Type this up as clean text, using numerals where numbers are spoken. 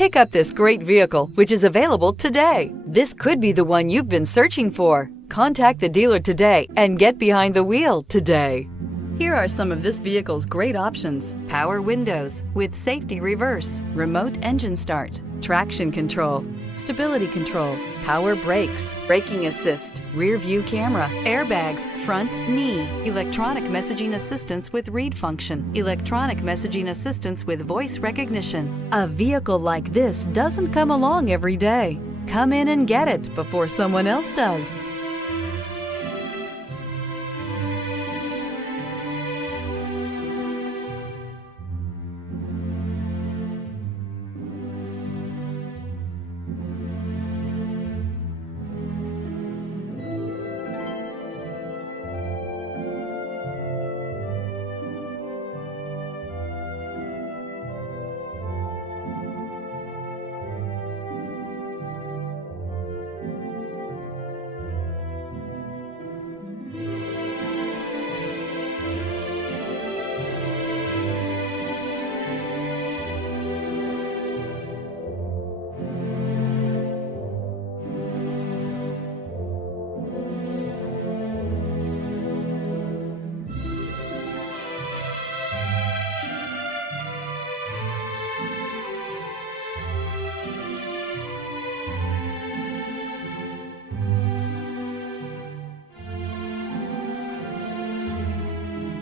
Pick up this great vehicle, which is available today. This could be the one you've been searching for. Contact the dealer today and get behind the wheel today. Here are some of this vehicle's great options: power windows with safety reverse, remote engine start, traction control, stability control, power brakes, braking assist, rear view camera, airbags, front knee, electronic messaging assistance with read function, electronic messaging assistance with voice recognition. A vehicle like this doesn't come along every day. Come in and get it before someone else does.